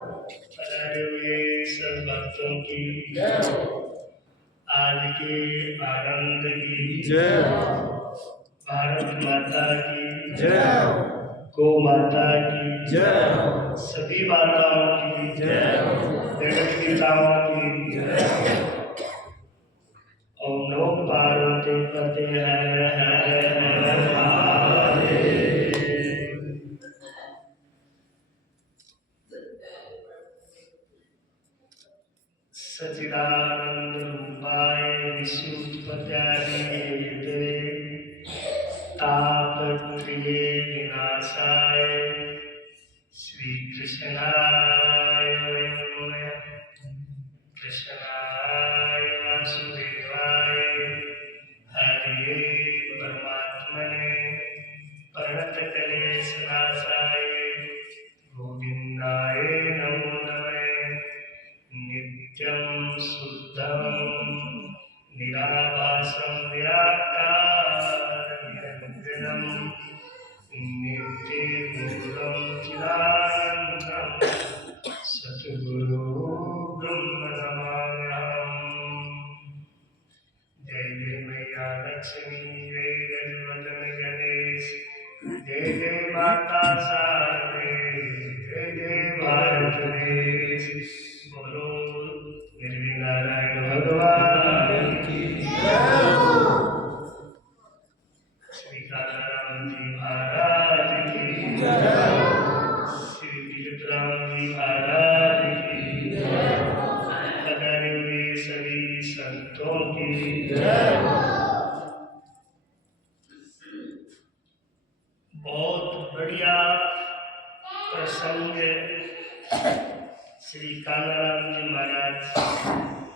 पधारे हुए सब भक्तों की जय हो। आज के आनंद की जय हो। भारत माता की जय हो। गौ माता की जय हो। सभी माताओं की जय हो। जगत पिताओं की जय हो। ओम नमो पार्वती पते हर हर हर महादेव। सच्चिदानंद रूपाय विष्णुपत्याय हेतवे तापत्रये विनाशाय श्री कृष्णाय वयं नमः। कृष्णाय वासुदेवाय हरे परमात्मने प्रणतक्लेशनाशाय गोविन्दाय नमो नमः। नित्यं शुद्धं निराभासं निराकारनिरञ्जनं नित्यनिर्मलं चिदानन्दं सद्गुरो ब्रह्मणमाम्यहम्। जय जय मैया लक्ष्मी, जय गजवदन गणेश, जय जय माता शारदे, जय जय भारत देश। बोलो निर्विनारायण भगवान की जय हो। श्री कालाराम जी महाराज की जय हो। श्री विजयराम जी महाराज की जय हो। पधारे हुए सभी संतों की जय हो। बहुत बढ़िया प्रसंग श्री कालाराम जी महाराज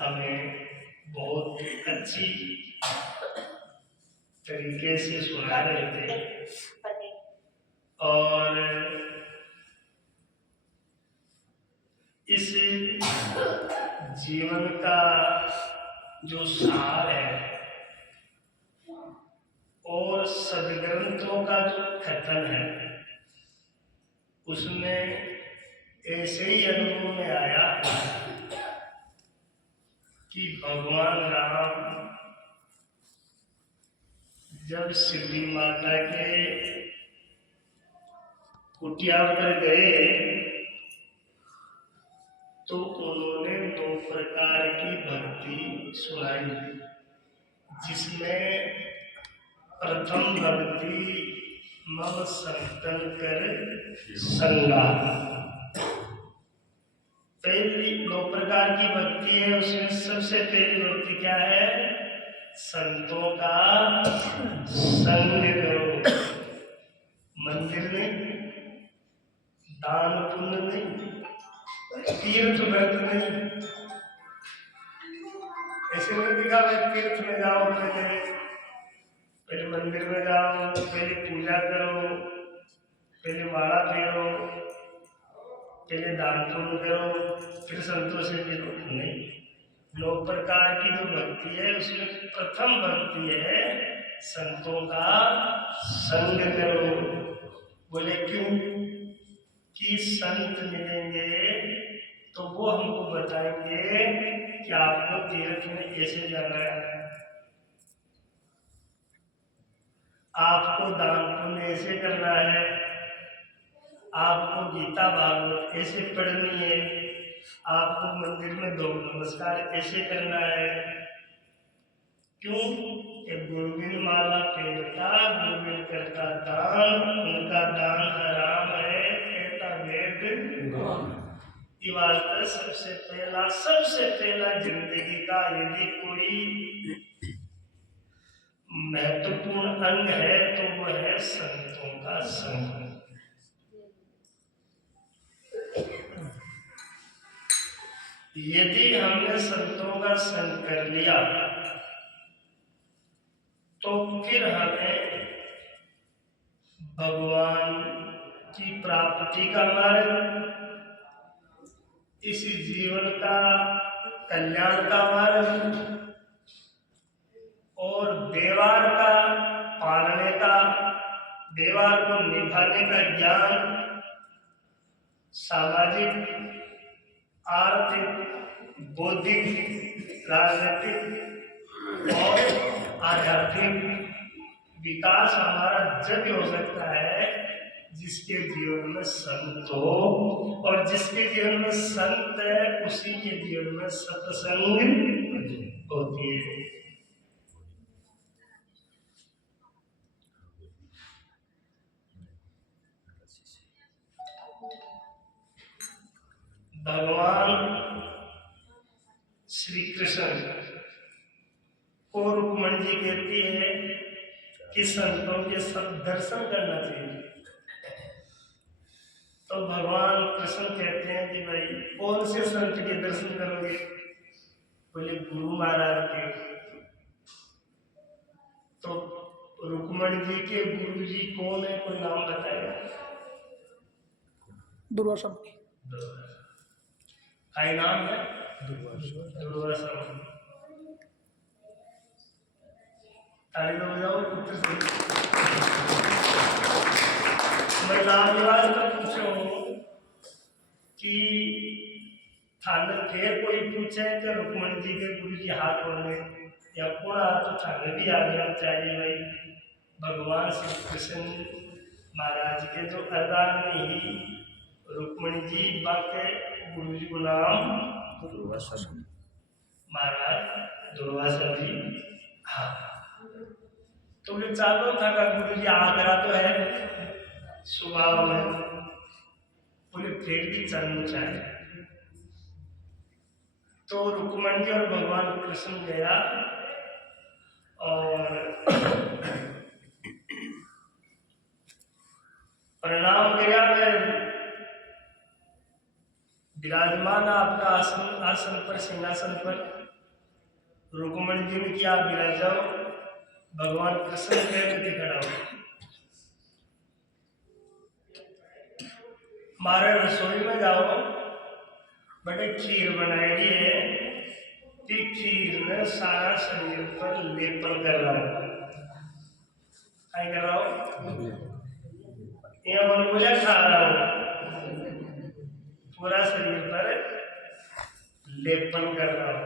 हमें बहुत अच्छी तरीके से सुना रहे थे और इस जीवन का जो सार है और सदग्रंथों का जो कथन है उसमें ऐसे ही अनुभव में आया कि भगवान राम जब शिवजी माता के कुटिया पर गए तो उन्होंने 2 प्रकार की भक्ति सुनाई, जिसमें प्रथम भक्ति मम संतन कर संगा। पहली 2 प्रकार की भक्ति है, उसमें सबसे पहली भक्ति क्या है? संतों का संग करो। मंदिर में दान पुण्य नहीं, तीर्थ व्रत नहीं। ऐसे नहीं दिखा तीर्थ में जाओ, पहले मंदिर में जाओ, पहले पूजा करो, पहले माला फेरो, पहले दान पुण्य करो, फिर संतोष से फिर नहीं। 9 प्रकार की जो भक्ति है उसमें प्रथम भक्ति है संतों का संग करो। बोले क्यों? कि संत मिलेंगे तो वो हमको बताएंगे कि आपको तीर्थ में कैसे जाना है, आपको दान पुण्य ऐसे करना है, आपको गीता भागवत ऐसे पढ़नी है, आपको मंदिर में 2 नमस्कार ऐसे करना है। क्यों? कि गुरुबिन माला फेरता, गुरुबिन करता दान, उनका दान हराम है, कहता वेद। ये वास्ते सबसे पहला जिंदगी का यदि कोई महत्वपूर्ण अंग है तो वो है संतों का संग। यदि हमने संतों का संग कर लिया तो फिर हमें भगवान की प्राप्ति का मार्ग, इसी जीवन का कल्याण का मार्ग और व्यवहार का पालने का, व्यवहार को निभाने का ज्ञान, सामाजिक आर्थिक, बौद्धिक, राजनीतिक और आध्यात्मिक विकास हमारा जब हो सकता है जिसके जीवन में संत हो, और जिसके जीवन में संत है उसी के जीवन में सत्संग होती है। भगवान श्री कृष्ण को रुक्मणी जी कहती है कि संतों के सब दर्शन करना चाहिए। तो भगवान कृष्ण कहते हैं कि भाई कौन से संत के दर्शन करोगे? बोले गुरु महाराज के। तो रुक्मणी जी के गुरु जी कौन है, कोई नाम बताएगा? दुर्वासा। का नाम है दुर्वासा। ताली बजाओ उत्तर से। मैं नाम निवास पर पूछो कि थाने फिर कोई पूछे कि रुक्मणी जी के गुरु जी हाथ बोले या पूरा, तो थाने भी आ जाना चाहिए भाई। भगवान श्री कृष्ण महाराज के जो अरदान में ही रुक्मणी जी बाके गुरु जी को नाम दुर्वासा महाराज, दुर्वासा जी। हाँ, तो ये चालों था का गुरु जी आगरा तो है स्वभाव में, बोले फिर भी चलना चाहिए। तो रुक्मणी जी और भगवान कृष्ण गया और प्रणाम किया। विराजमान आपका आसन पर, सिंहासन पर रुक्मणी जी ने किया विराज जाओ। भगवान कृष्ण के खड़ा हो, मारे रसोई में जाओ, बड़े खीर बनाई है कि खीर ने सारा शरीर पर लेपन कर रहा हो। क्या कर रहा हो? यह मनमुजा खा रहा हो, पूरा शरीर पर लेपन कर रहा हो।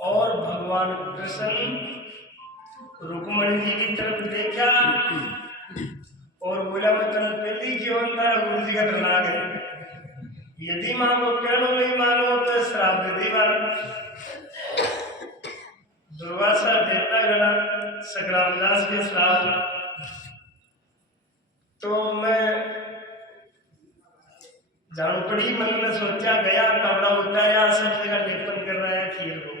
और भगवान कृष्ण रुक्मणी जी की तरफ देखा और बोला मैं कल पहली जीवन था गुरु जी का प्रणाम है, यदि मांगो कहनो, नहीं मांगो तो श्राप दे दी बात। दुर्वासा देता गणा सकरामदास के श्राप। तो मैं जान पड़ी, मन में सोचा, गया कपड़ा उतारा, सब जगह लेपन कर रहा है खीर को।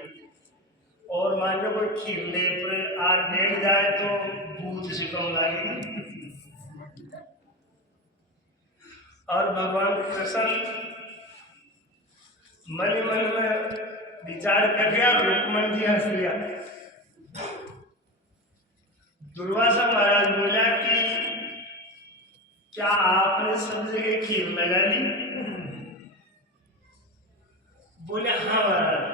और मान लो कोई खीर लेप आर बैठ जाए तो भूत सिकम लागी। और भगवान कृष्ण मन ही मन में विचार कर गया, रुक्मणी जी हंस लिया। दुर्वासा महाराज बोला कि क्या आपने सब जगह खीर लगा ली? बोले हाँ महाराज,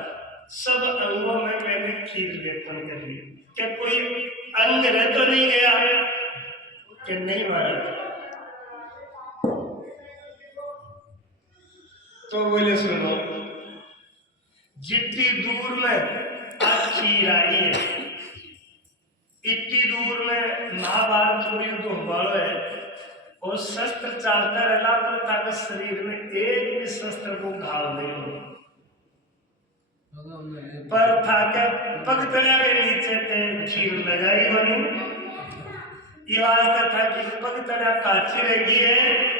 सब अंगों में मैंने खीर लेपन कर ली। क्या कोई अंग रह तो नहीं गया? कि नहीं महाराज। तो बोले सुनो, जितनी दूर में आज खीर आई है, इतनी दूर में महाभारत को युद्ध हुआ है, और शस्त्र चालता रहना पर ताकि शरीर में एक भी शस्त्र को घाव नहीं हो। पर था क्या पग तला के नीचे थे खीर लगाई बनी, ये वास्ता था कि पग तला काची रही है,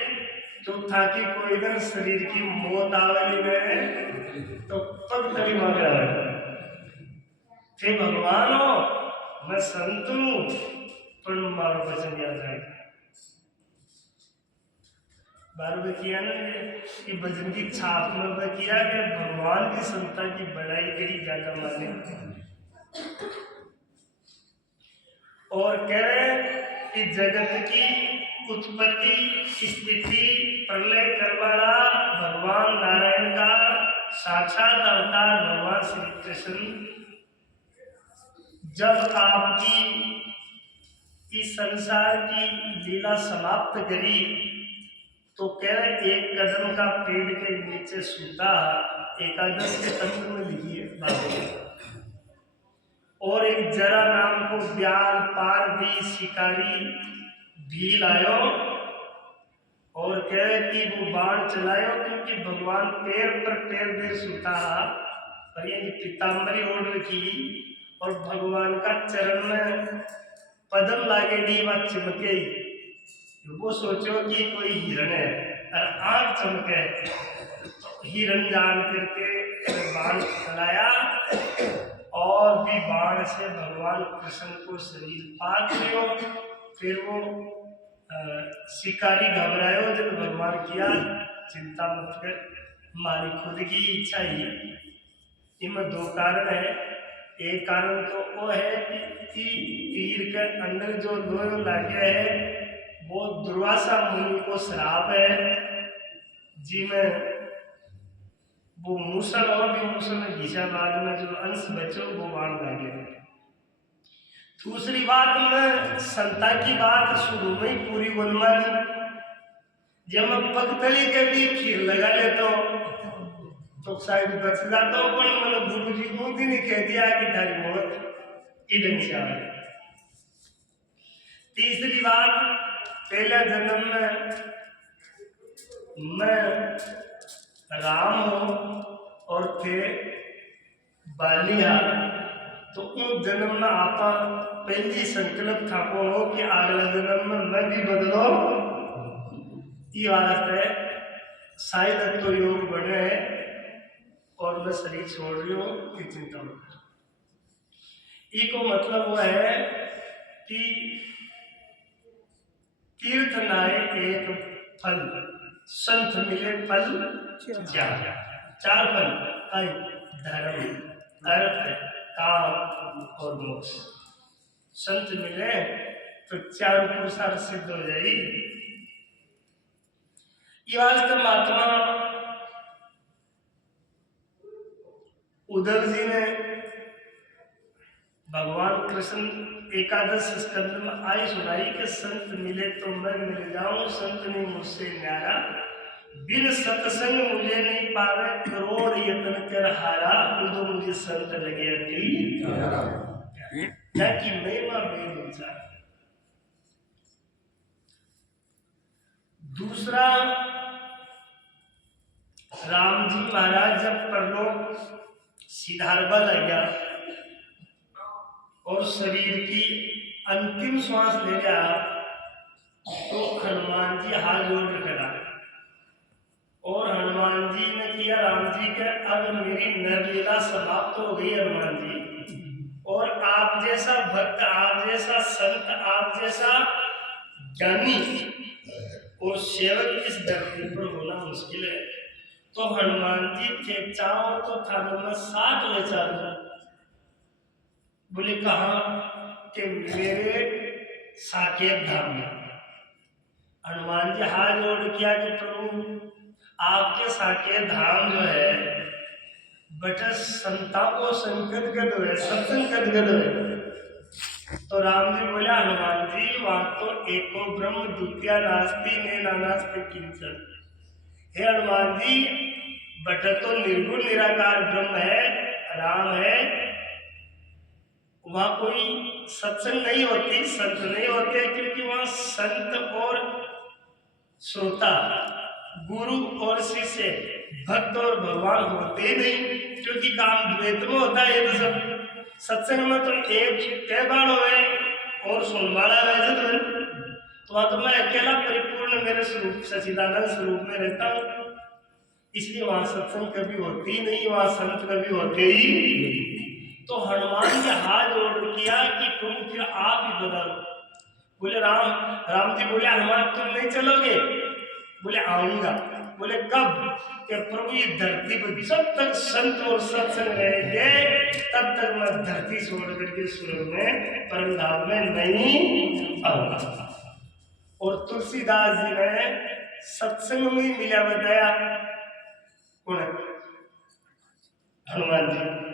तो था कि कोई दिन शरीर की मौत आवाली में तो पग तली मांग रहा है। थे भगवान हो, मैं संत हूं, पर मारो वचन याद रहे। बार बार किया ना कि भजन की छाप में किया कि भगवान की संता की बड़ाई करी ज्यादा माने। और कह रहे कि जगत की उत्पत्ति, स्थिति, प्रलय करवाना भगवान नारायण का साक्षात अवतार भगवान श्री कृष्ण जब आपकी इस संसार की लीला समाप्त करी, तो कह रहे एक कदम का पेड़ के नीचे सूता, एकादश के तंत्र में लिखी है बात। और एक जरा नाम को ब्याल पार दी शिकारी भी लायो, और कहे कि वो बाण चलायो, क्योंकि भगवान पैर पर पैर दे सूता, और ये पीताम्बरी ओढ़ रखी, और भगवान का चरण में पदम लागे डी बात चमके। वो सोचो कि कोई हिरण है और आंख चमके, तो हिरण जान करके बाण चलाया, और भी बाण से भगवान कृष्ण को शरीर पाक लियो। फिर वो शिकारी घबरायो, जब भगवान किया चिंता मत कर, हमारी खुद की इच्छा ही। इनमें दो कारण है। एक कारण तो वो है कि तीर के अंदर जो लोहे लागे है वो दुर्वासा मुनि को श्राप है, जिसमें वो मूसल और भी मूसल में घिसा, बाद में जो अंश बचो वो बाण लागे। दूसरी बात में संता की बात शुरू में ही पूरी गोलमाल, जब मैं पगतली के भी खीर लगा लेता तो शायद बच जाता हूँ, पर मैंने गुरु जी को दिन ही कह दिया कि तारी मौत इधर से आ। तीसरी बात, पहले जन्म में मैं राम हूँ और थे बालिया, तो उन जन्म में आपा पहली संकल्प था को हो कि अगला जन्म में मैं भी बदलो। ये वास्ते शायद तो योग बने है और मैं शरीर छोड़ रही हूँ कि चिंता मत कर। ये को मतलब वो है कि तीर्थ नाय एक फल, संत मिले फल चार फल, धर्म, अर्थ, काम और मोक्ष। संत मिले तो चारों पुरुषार्थ सिद्ध हो जाएगी। ये वास्तव महात्मा उद्धव जी ने भगवान कृष्ण एकादश स्कंद में आई सुनाई कि संत मिले तो मैं मिल जाऊं, संत ने मुझसे न्यारा, बिन सत्संग मुझे नहीं पावे, करोड़ यत्न कर हारा, तो मुझे संत लगे अति ताकि महिमा भेद ऊंचा। दूसरा, राम जी महाराज जब परलोक सिधारवा लगा और शरीर की अंतिम श्वास ले गया, तो हनुमान जी हाथ जोड़ खड़ा, और हनुमान जी ने किया राम जी के, अब मेरी नरलीला समाप्त हो गई हनुमान जी, और आप जैसा भक्त, आप जैसा संत, आप जैसा ज्ञानी और सेवक इस धरती पर होना मुश्किल है। तो हनुमान जी थे चाहो तो थानों में 7 ले चाहो, बोले कहा कि मेरे साकेत धाम में। हनुमान जी हाथ जोड़ किया कि प्रभु आपके साकेत धाम जो है बटे संता को संकट गद है, सत्संग गद है। तो राम जी बोला हनुमान जी वहां तो एको ब्रह्म द्वितीय नास्ति ने नास्ति किंचन। हे हनुमान जी बटे तो निर्गुण निराकार ब्रह्म है, राम है, वहां कोई सत्संग नहीं होती, संत नहीं होते, क्योंकि वहां संत और श्रोता, गुरु और शिष्य, भक्त और भगवान होते नहीं, क्योंकि काम द्वैत में होता है। ये तो सब सत्संग में तो एक कई बार होवे और सुनवाड़ा रह जाए, तो वहां तो मैं अकेला परिपूर्ण मेरे स्वरूप सच्चिदानंद स्वरूप में रहता हूँ, इसलिए वहां सत्संग कभी होती ही नहीं, वहां संत कभी होते ही। तो हनुमान ने हाथ जोड़ किया कि प्रभु फिर आप ही बदल। बोले राम जी बोले हनुमान तुम नहीं चलोगे? बोले आऊंगा। बोले कब? कि प्रभु ये धरती पर जब तक संत और सत्संग रहेंगे तब तक मैं धरती छोड़ करके स्वर्ग में परम धाम में नहीं आऊंगा। और तुलसीदास जी ने सत्संग में मिला बताया कौन? हनुमान जी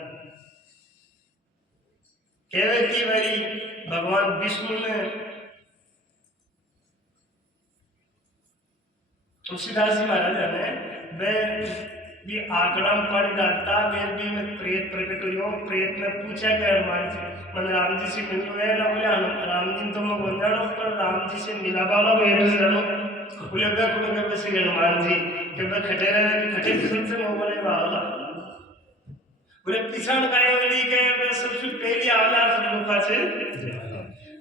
कहे कि भाई भगवान विष्णु ने तुलसीदास जी महाराज ने वे भी आंकड़ा में पानी डालता वे भी में प्रेत प्रकट हुई। प्रेत ने पूछा कि हनुमान जी मन राम जी से मिल है ना? बोले राम जी तो मैं बोल जानो पर राम जी से मिला वाला वे भी जानो। बोले वे को मैं बस हनुमान जी के वे खटे रहे खटे किस्म से मैं बोले वाला बोले पिछड़ काय वाली के वे सबसे पहली आवला सब लोग से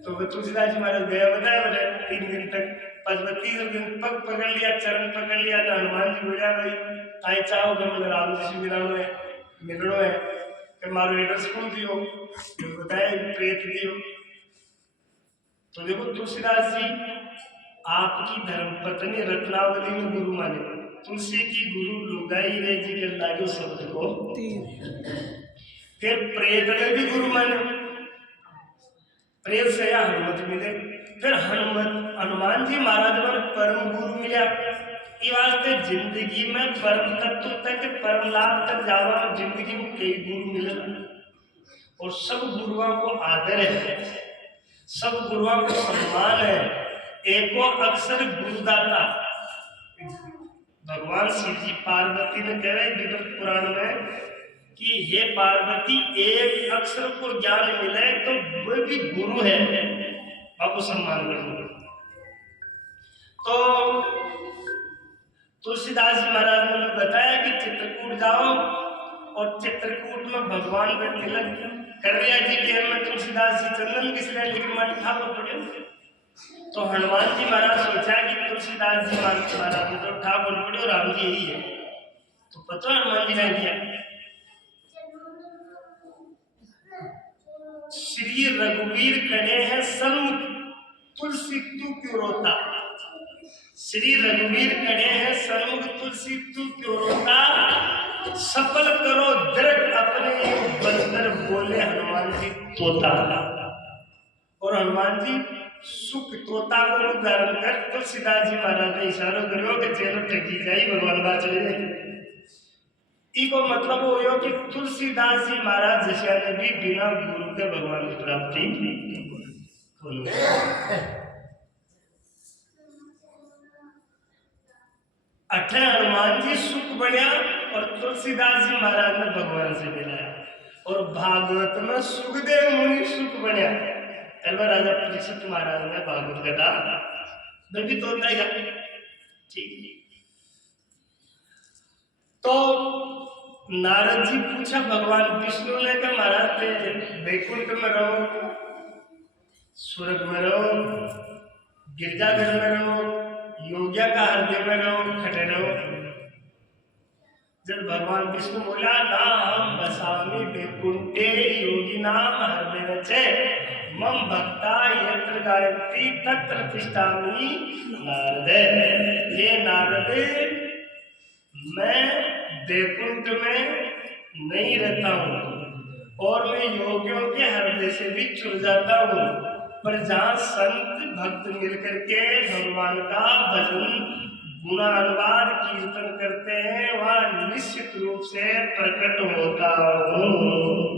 तो वे तुलसीदास जी महाराज गया बताया बोले 3 दिन तक 25 दिन पग पकड़ लिया चरण पकड़ लिया तो हनुमान जी बोला भाई आई चाहो कि मैं राम जी से मिलनो है कि मारो एड्रेस कौन दियो बताया प्रेत दियो। तो देखो तुलसीदास जी आपकी धर्मपत्नी रत्नावली में गुरु माने तुलसी की गुरु लुगाई रे जी के लागो शब्द को फिर प्रेत ने भी गुरु माने प्रेत से या हनुमत मिले फिर हनुमान जी महाराज पर परम गुरु मिला। ये वास्ते जिंदगी में परम तत्व तक परम लाभ तक जावा जिंदगी में कई गुरु मिले और सब गुरुओं को आदर है सब गुरुओं को सम्मान है। एको अक्षर गुरुदाता भगवान शिव जी पार्वती ने कह रहे विगत पुराण में कि हे पार्वती एक अक्षर को ज्ञान मिले तो वो भी गुरु है आपको सम्मान करो। तो तुलसीदास जी महाराज ने बताया कि चित्रकूट जाओ और चित्रकूट में भगवान का तिलक कर रिया जी के में तुलसीदास जी चंदन किस लिए लेकिन माटी ठाकुर पड़े। तो हनुमान जी महाराज सोचा कि तुलसीदास जी महाराज तो ठाकुर पड़े और राम जी यही है। तो पता हनुमान जी ने किया श्री रघुवीर खड़े हैं सन्मुख तुलसी तू क्यों रोता। श्री रघुवीर खड़े हैं सन्मुख तुलसी तू क्यों रोता। सफल करो दृढ़ अपने बंदर बोले हनुमान जी तोता। और हनुमान जी सुख तोता को रूप धारण कर तुलसीदास जी महाराज ने इशारा करो कि चलो टकी जाई भगवान बात चले जाए। इको मतलब हो कि तुलसीदास जी महाराज जैसा ने भी बिना गुरु के भगवान की प्राप्ति अठे हनुमान जी सुख बढ़िया और तुलसीदास जी महाराज ने भगवान से मिलाया। और भागवत में सुखदेव मुनि सुख बढ़िया राजा परीक्षित महाराज ने भागवत कथा मैं भी तो ठीक। तो नारद जी पूछा भगवान विष्णु ने कि महाराज ते वैकुंठ में रहो स्वर्ग में रहो गिरजाघर में रहो योग्या का हृदय में रहो खटे रहो। जब भगवान विष्णु बोला ना हम बसामी वैकुंठे योगी नाम हृदय चे मम भक्ता यत्र गायत्री तत्र तिष्ठामि नारद। ये नारद मैं वैकुंठ में नहीं रहता हूँ और मैं योगियों के हृदय से भी छुड़ जाता हूँ पर जहाँ संत भक्त मिलकर के भगवान का भजन गुणानुवाद कीर्तन करते हैं वहाँ निश्चित रूप से प्रकट होता हूँ।